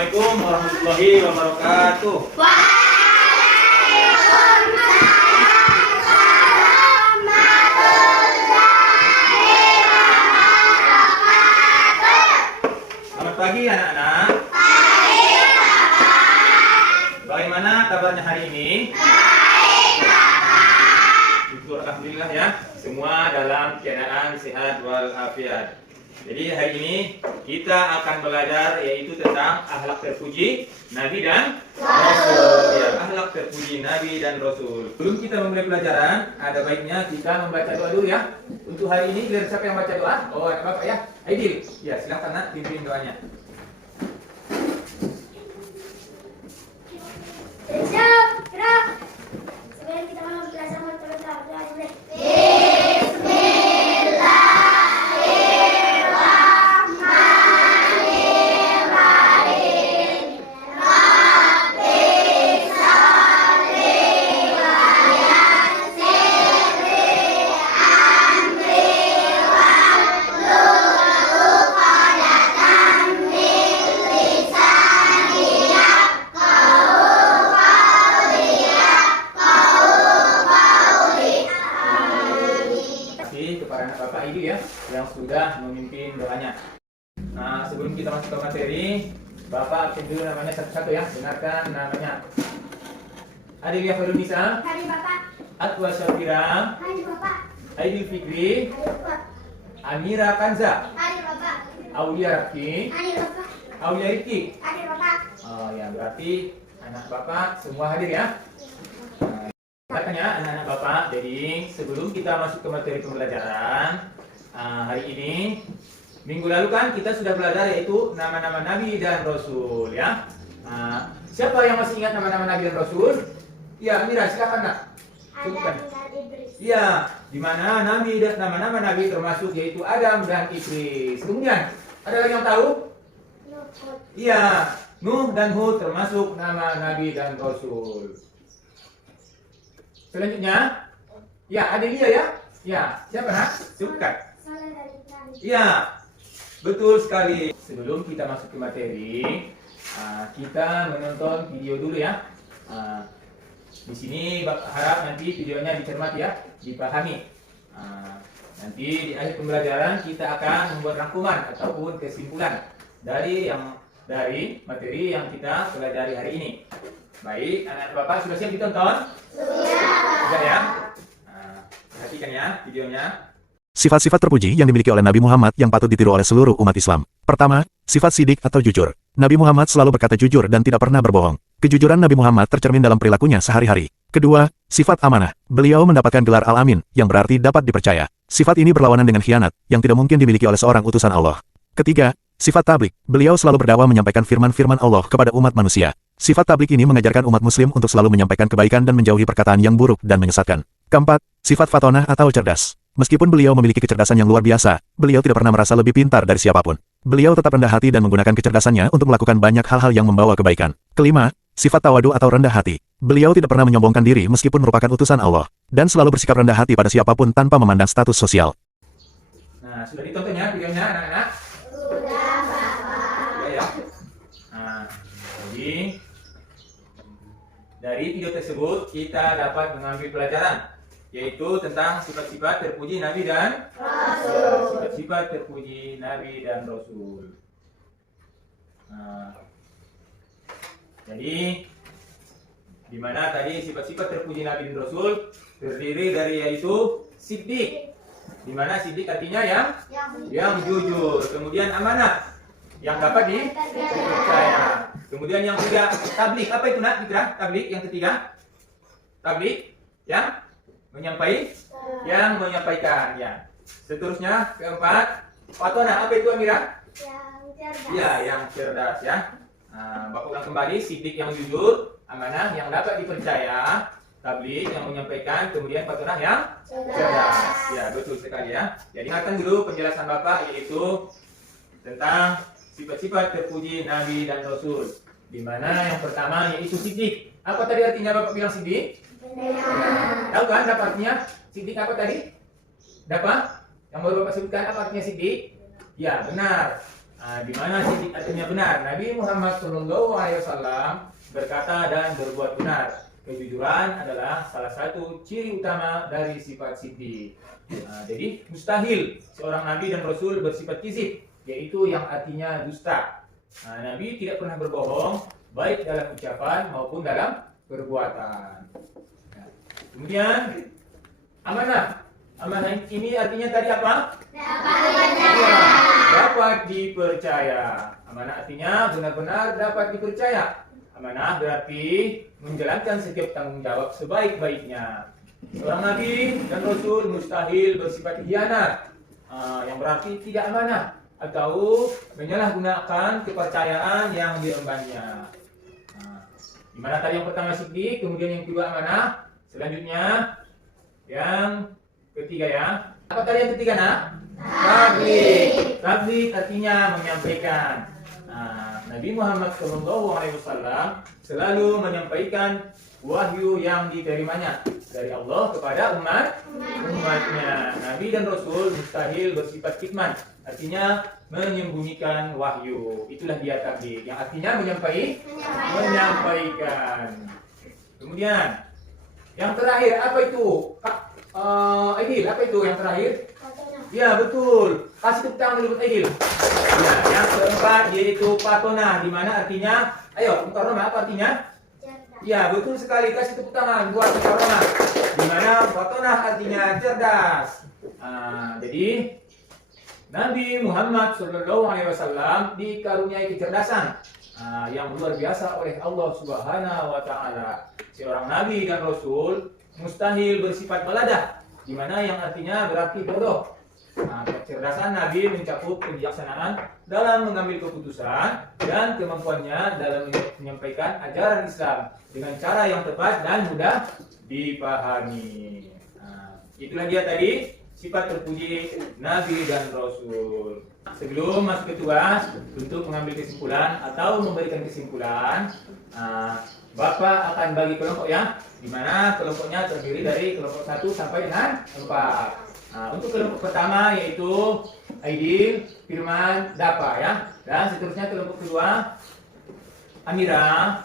Assalamualaikum warahmatullahi wabarakatuh. Selamat pagi anak-anak. Bagaimana kabarnya hari ini? Syukur alhamdulillah ya. Semua dalam keadaan sehat walafiat. Jadi hari ini kita akan belajar yaitu tentang akhlak terpuji Nabi dan Rasul. Ya, akhlak terpuji Nabi dan Rasul. Sebelum kita memulai pelajaran, ada baiknya kita membaca doa dulu ya. Untuk hari ini biar siapa yang baca doa? Oh, Bapak ya. Aidil. Ya, silakan nak pimpin doanya. Gerak. Sebelum kita mau belajar kepada anak Bapak ini ya yang sudah memimpin doanya. Nah, sebelum kita masuk ke materi, Bapak absen dulu namanya satu-satu ya. Dengarkan namanya. Adelia Farunisa, Hari Bapak. Atwa Syafira, Hari Bapak. Aidil Fikri, Hari Bapak. Amira Kanza, Hari Bapak. Aulia Rafki, Hari Bapak. Aulia Rifki. Hari Bapak. Oh ya, berarti anak Bapak semua hadir ya. Katanya anak-anak Bapak, jadi sebelum kita masuk ke materi pembelajaran hari ini, minggu lalu kan kita sudah belajar yaitu nama-nama Nabi dan Rasul ya. Siapa yang masih ingat nama-nama Nabi dan Rasul? Ya, Mira, silakan nak. Sebutkan. Ya, di mana Nabi dan nama-nama Nabi termasuk yaitu Adam dan Idris. Kemudian ada lagi yang tahu? Iya, Nuh dan Hud termasuk nama Nabi dan Rasul. Selanjutnya, ya Adelia ya. Ya, siapa nak? Sebutkan. Ya, betul sekali. Sebelum kita masuk ke materi, kita menonton video dulu ya. Di sini Bapak harap nanti videonya dicermati ya, dipahami. Nanti di akhir pembelajaran kita akan membuat rangkuman ataupun kesimpulan dari materi yang kita pelajari hari ini. Baik, anak Bapak sudah siap ditonton? Sudah ya. Perhatikan ya videonya. Sifat-sifat terpuji yang dimiliki oleh Nabi Muhammad yang patut ditiru oleh seluruh umat Islam. Pertama, sifat sidik atau jujur. Nabi Muhammad selalu berkata jujur dan tidak pernah berbohong. Kejujuran Nabi Muhammad tercermin dalam perilakunya sehari-hari. Kedua, sifat amanah. Beliau mendapatkan gelar Al-Amin, yang berarti dapat dipercaya. Sifat ini berlawanan dengan khianat, yang tidak mungkin dimiliki oleh seorang utusan Allah. Ketiga, sifat tablik. Beliau selalu berdakwah menyampaikan firman-firman Allah kepada umat manusia. Sifat tablik ini mengajarkan umat muslim untuk selalu menyampaikan kebaikan dan menjauhi perkataan yang buruk dan menyesatkan. Keempat, sifat fatonah atau cerdas. Meskipun beliau memiliki kecerdasan yang luar biasa, beliau tidak pernah merasa lebih pintar dari siapapun. Beliau tetap rendah hati dan menggunakan kecerdasannya untuk melakukan banyak hal-hal yang membawa kebaikan. Kelima, sifat tawadu atau rendah hati. Beliau tidak pernah menyombongkan diri meskipun merupakan utusan Allah, dan selalu bersikap rendah hati pada siapapun tanpa memandang status sosial. Nah, sudah ditonton ya videonya anak-anak? Sudah, Bapak. Ya. Jadi dari video tersebut kita dapat mengambil pelajaran yaitu tentang sifat-sifat terpuji Nabi dan Rasul. Sifat-sifat terpuji Nabi dan Rasul. Jadi di mana tadi sifat-sifat terpuji Nabi dan Rasul terdiri dari yaitu siddiq. Di mana siddiq artinya yang jujur. Kemudian amanah yang dapat dipercaya. Kemudian yang ketiga tablik. Apa itu nak? Fitra? Tablik yang ketiga. Tablik yang menyampaikan ya. Seterusnya keempat fatona. Apa itu Amira? Yang cerdas. Ya, yang cerdas ya. Bapak ulang kembali, siddiq yang jujur, amanah yang dapat dipercaya, tablik yang menyampaikan, kemudian fatona yang cerdas. Ya, betul sekali ya. Jadi dengarkan dulu penjelasan Bapak yaitu tentang sifat-sifat terpuji Nabi dan Rasul. Di mana yang pertama yaitu siddiq. Apa tadi artinya Bapak bilang siddiq? Benar. Tahu kan apa artinya? Siddiq apa tadi? Dapat? Yang baru Bapak sebutkan apa artinya siddiq? Ya, benar. Di mana sidik artinya benar. Nabi Muhammad SAW berkata dan berbuat benar. Kejujuran adalah salah satu ciri utama dari sifat siddiq. Jadi mustahil seorang nabi dan rasul bersifat kizib, yaitu yang artinya dusta. Nabi tidak pernah berbohong, baik dalam ucapan maupun dalam perbuatan. Kemudian amanah. Amanah ini artinya tadi apa? Dapat dipercaya. Amanah artinya benar-benar dapat dipercaya. Amanah berarti menjalankan setiap tanggung jawab sebaik-baiknya. Seorang nabi dan rasul mustahil bersifat khianat, yang berarti tidak amanah atau menyalahgunakan kepercayaan yang diembannya. Di mana tadi yang pertama siddiq, kemudian yang kedua amanah, selanjutnya yang ketiga ya. Apa tadi yang ketiga nak? Tabligh. Tabligh artinya menyampaikan. Nabi Muhammad SAW selalu menyampaikan wahyu yang diterimanya dari Allah kepada umatnya. Nabi dan Rasul mustahil bersifat kitman, artinya menyembunyikan wahyu. Itulah dia tabligh, yang artinya menyampaikan. Kemudian yang terakhir apa itu? Aidil, apa itu yang terakhir? Ya betul, kasih tepuk tangan dulu buat Aidil. Ya, yang keempat yaitu patona, di mana artinya, ayo Mukarrama apa artinya? Ya betul sekali, kasih tepuk tangan buat Mukarrama. Di mana patona artinya cerdas. Jadi Nabi Muhammad SAW dikaruniai kecerdasan yang luar biasa oleh Allah Subhanahu wa Ta'ala. Seorang nabi dan rasul mustahil bersifat baladah, di mana yang artinya berarti bodoh. Kecerdasan Nabi mencakup kebijaksanaan dalam mengambil keputusan dan kemampuannya dalam menyampaikan ajaran Islam dengan cara yang tepat dan mudah dipahami. Itulah dia tadi sifat terpuji Nabi dan Rasul. Sebelum masuk ke tugas untuk mengambil kesimpulan atau memberikan kesimpulan, Bapak akan bagi kelompok ya, di mana kelompoknya terdiri dari kelompok 1 sampai dengan 4. Untuk kelompok pertama yaitu Aidil, Firman, Dapa ya, dan seterusnya kelompok kedua Amira,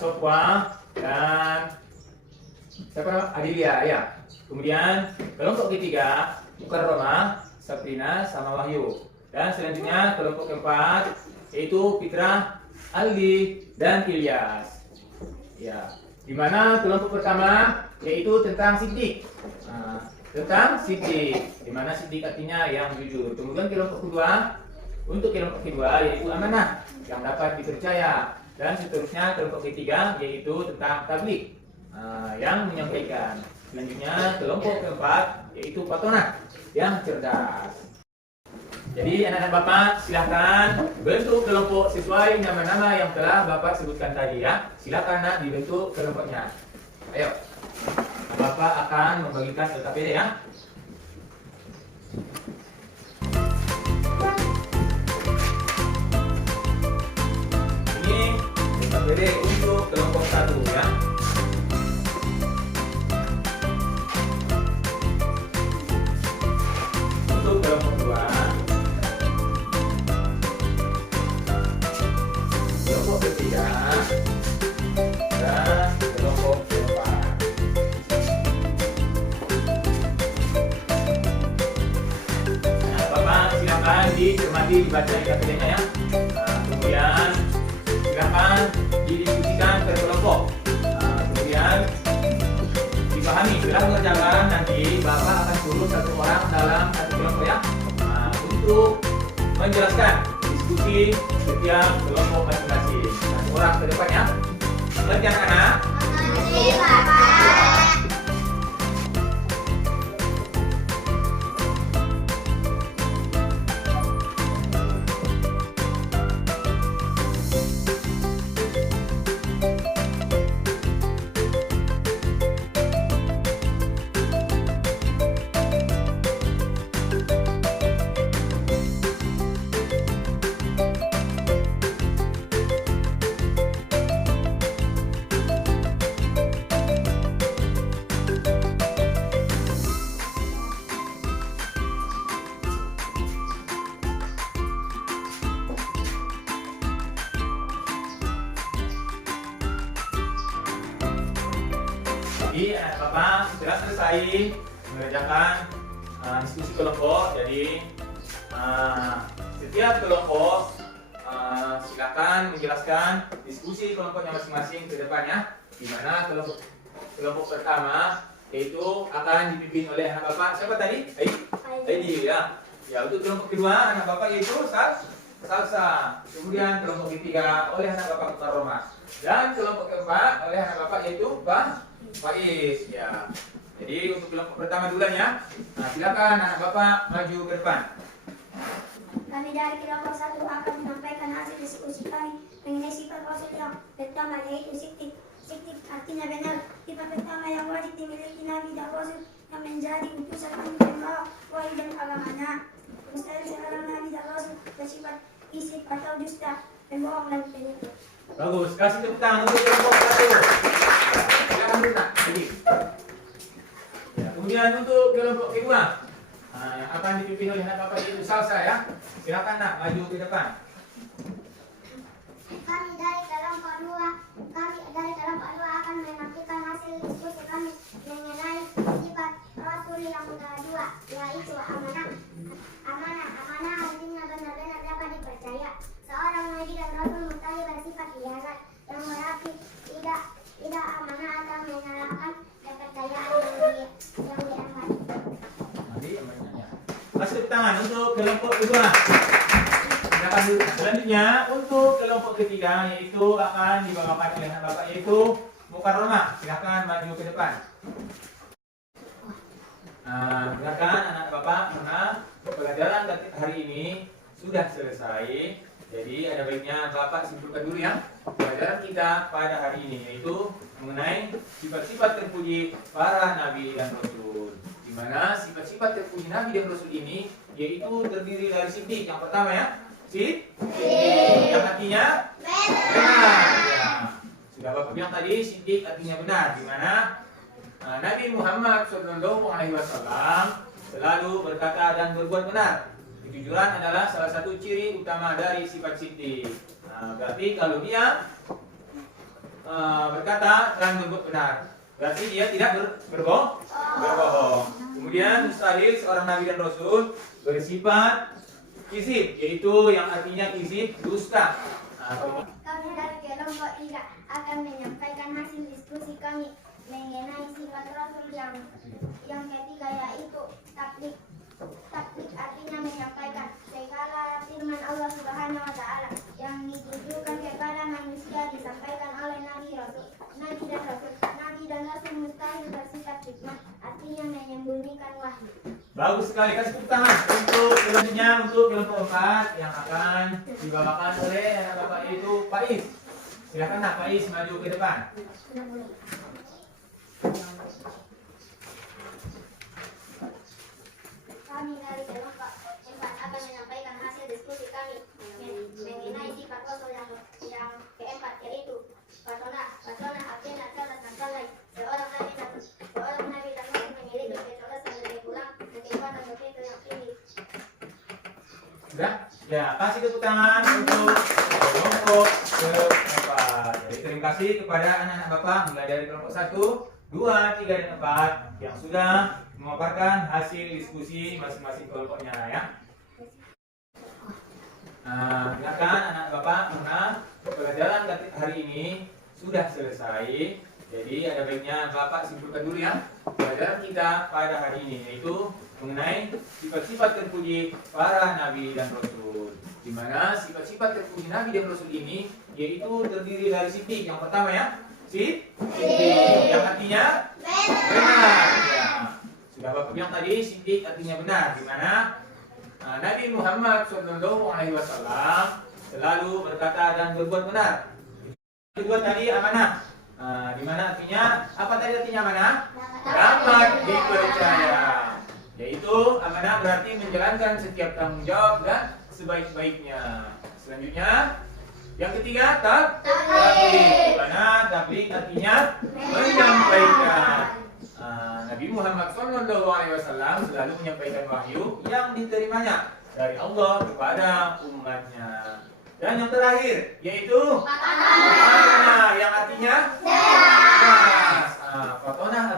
Sofwa, dan siapa? Adilia ya. Kemudian kelompok ketiga Mukarrama, Sabrina, sama Wahyu. Dan selanjutnya kelompok keempat yaitu Fitra, Aldi, dan Ilyas. Ya, di mana kelompok pertama yaitu tentang siddiq. Tentang siddiq, di mana siddiq artinya yang jujur. Kemudian kelompok kedua, untuk kelompok kedua yaitu amanah, yang dapat dipercaya. Dan seterusnya kelompok ketiga yaitu tentang tabligh, yang menyampaikan. Selanjutnya kelompok keempat yaitu patona, yang cerdas. Jadi anak-anak Bapak silahkan bentuk kelompok sesuai nama-nama yang telah Bapak sebutkan tadi ya. Silakan nak dibentuk kelompoknya. Ayo, Bapak akan membagikan LKPD ya. Ini LKPD untuk kelompok 1 ya. Untuk kelompok 2, kelompok ketiga, dan kelompok keempat. Bapak silakan dicermati, dibaca LKPD-nya ya. Kemudian silakan didiskusikan ke kelompok. Kemudian dipahami. Setelah mengerjakan nanti Bapak akan suruh satu orang dalam satu kelompok ya, untuk menjelaskan diskusi setiap kelompok masing-masing. Satu orang ke depan ya. Pengertian anak. Makasih Bapak. Jadi anak Bapak sudah selesai mengerjakan diskusi kelompok. Jadi setiap kelompok silakan menjelaskan diskusi kelompoknya masing-masing ke depannya. Di mana kelompok pertama yaitu akan dipimpin oleh anak Bapak. Siapa tadi? Aidi ya. Ya, untuk kelompok kedua anak Bapak yaitu Salsa. Kemudian kelompok ketiga oleh anak Bapak Mukarromah. Dan kelompok keempat oleh anak Bapak yaitu Faiz ya. Jadi untuk kelompok pertama dulunya. Nah, silakan anak Bapak maju ke depan. Kami dari kelompok 1 akan menyampaikan hasil diskusi kami mengenai sifat Rasul yang pertama, yaitu siktik. Siktik artinya benar. Sifat pertama yang wajib dimiliki Nabi dan Rasul yang menjadi utusan Allah, wahyu dan agamanya. Mustahil seorang Nabi dan Rasul bersifat isif atau dusta, pembohong dan penipu. Bagus, kasih tepuk tangan untuk kelompok 1. Silakan dulu nak. Ya, kemudian untuk kelompok kedua yang akan dipimpin oleh anak Bapak yaitu Salsa ya. Silakan nak maju ke depan. Kami dari kelompok 2 akan menampilkan hasil diskusi kami mengenai sifat Rasul yang kedua, yaitu amanah. Amanah artinya benar-benar dapat dipercaya. Seorang Nabi dan Rasul mustahil bersifat khianat, yang berarti tidak amanah atau menyalahkan kepercayaan yang diemban. Kasih tepuk tangan untuk kelompok kedua. Silakan dulu. Selanjutnya untuk kelompok ketiga yaitu akan dibawakan oleh anak Bapak yaitu Mukarromah. Silakan maju ke depan. Silakan anak Bapak karena pelajaran hari ini sudah selesai. Jadi ada baiknya Bapak simpulkan dulu ya pelajaran kita pada hari ini yaitu mengenai sifat-sifat terpuji para nabi dan rasul. Di mana sifat-sifat terpuji nabi dan rasul ini yaitu terdiri dari siddiq. Yang pertama ya, siddiq. Yang artinya benar. Ya. Sudah Bapak bilang tadi siddiq artinya benar. Di mana Nabi Muhammad SAW selalu berkata dan berbuat benar. Kejujuran adalah salah satu ciri utama dari sifat siddiq. Berarti kalau dia berkata dan berbuat benar, berarti dia tidak berbohong. Kemudian mustahil seorang nabi dan rasul bersifat kizib, yaitu yang artinya kizib dusta. Kami dari kelompok 3 akan menyampaikan hasil diskusi kami mengenai sifat Rasul yang ketiga, yaitu taklik. Taklik artinya menyampaikan segala firman Allah Subhanahu wa Ta'ala yang ditujukan kepada manusia disampaikan oleh Nabi dan Rasul mustahil bersifat hikmah, artinya menyembunyikan wahyu. Bagus sekali, kasih tepuk tangan untuk selanjutnya untuk kelompok 4 yang akan dibawakan oleh anak Bapak itu Faiz. Silakan nak Faiz maju ke depan. Kami dari kelompok 4 akan menyampaikan hasil diskusi kami mengenai sifat Rasul yang keempat, yaitu Fatonah artinya cerdas dan pandai. Seorang nabi dan rasul memiliki kecerdasan dan kekuatan berpikir yang tinggi. Sudah? Ya, kasih tepuk tangan untuk kelompok keempat. Jadi terima kasih kepada anak-anak Bapak mulai dari kelompok 1, 2, 3, dan 4 yang sudah memaparkan hasil diskusi masing-masing kelompoknya ya. Silakan anak Bapak karena pelajaran hari ini sudah selesai. Jadi ada baiknya Bapak simpulkan dulu ya pelajaran kita pada hari ini yaitu mengenai sifat-sifat terpuji para nabi dan rasul. Di mana sifat-sifat terpuji nabi dan rasul ini yaitu terdiri dari siddiq. Yang pertama ya, siddiq yang artinya benar. Ya. Sudah Bapak bilang tadi siddiq artinya benar. Di mana Nabi Muhammad SAW selalu berkata dan berbuat benar. Kedua tadi amanah. Di mana artinya apa tadi artinya amanah? Dapat dipercaya. Yaitu amanah berarti menjalankan setiap tanggung jawab dan sebaik-baiknya. Selanjutnya yang ketiga tabligh. Di mana tabligh artinya menyampaikan. Nabi Muhammad SAW selalu menyampaikan wahyu yang diterimanya dari Allah kepada umatnya. Dan yang terakhir yaitu Fatonah yang artinya jelas. Fatonah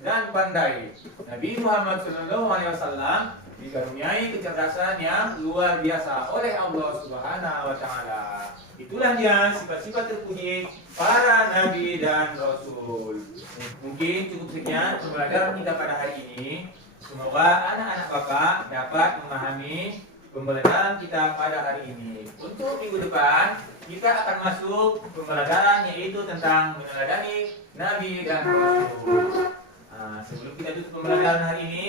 dan pandai. Nabi Muhammad SAW dikaruniai kecerdasan yang luar biasa oleh Allah Subhanahu wa Ta'ala. Itulah dia sifat-sifat terpuji para nabi dan rasul. Mungkin cukup sekian pembelajaran kita pada hari ini. Semoga anak-anak Bapak dapat memahami pembelajaran kita pada hari ini. Untuk minggu depan kita akan masuk pembelajaran yaitu tentang meneladani nabi dan rasul. Sebelum kita tutup pembelajaran hari ini,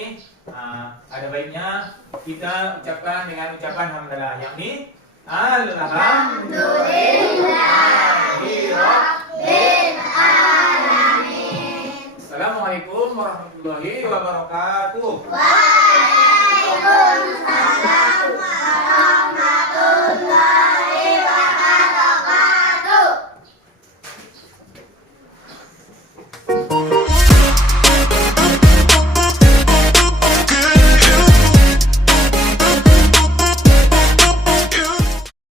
ada baiknya kita ucapkan dengan ucapan hamdalah, yakni Alhamdulillah.